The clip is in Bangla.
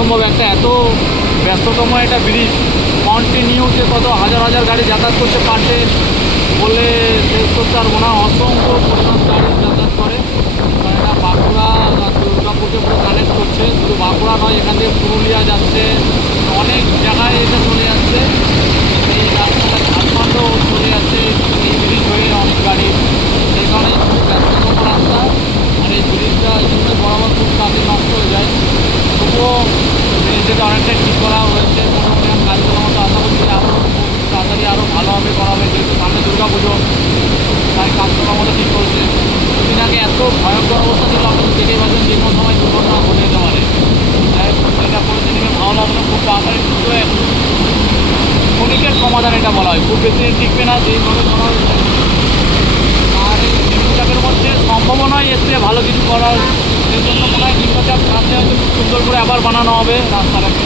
অসম্ভব। একটা এত ব্যস্ততম একটা ব্রিজ, কন্টিনিউ যে কত হাজার হাজার গাড়ি যাতায়াত করছে পার ডে বলে শেষ করতে পারবো না। অসংখ্য পরিমাণ গাড়ি যাতায়াত করে। কারণ এটা বাঁকুড়া দুর্গাপুরকে পুরো কানেক্ট করছে। শুধু বাঁকুড়া নয়, এখান থেকে পুরুলিয়া যাচ্ছে, অনেক জায়গায় এটা চলে যাচ্ছে। এই রাস্তাটা ঝাড়খণ্ডও চলে যাচ্ছে এই ব্রিজ হয়ে অনেক গাড়ি। সেই কারণেই খুব ব্যস্ততম রাস্তা। আর এই ব্রিজটা এই জন্য বরাবর খুব তাড়াতাড়ি নষ্ট হয়ে যায়। তবুও ব্রিজটা অনেকটাই ঠিক করা হয়েছে মোটামুটি। আমি কাজগুলোর মতো আশা করছি আরও তাড়াতাড়ি আরও ভালোভাবে করা হবে, যেহেতু সামনে দুর্গা পুজো, তাই কাজগুলোর মতো ঠিক করেছে। দুদিন আগে এত ভয়ঙ্কর অবস্থা ছিল, আপনি দেখেই পাচ্ছেন যে কোনো সময় দুর্ঘটনা ঘটে যেতে পারে। এটা করেছে দেখে ভালো লাগলো, খুব তাড়াতাড়ি ঠিক হয়ে ক্ষণিকের সমাধান এটা বলা হয়। খুব বেশি দিন টিকবে না, যেইভাবে করা হয়েছে। আর এই নিম্নচাপের মধ্যে সম্ভবও নয় এর থেকে ভালো কিছু করার। সেই জন্য মনে হয় নিম্নচাপ কাছে হয়তো সুন্দর করে আবার বানানো হবে রাস্তাটাকে।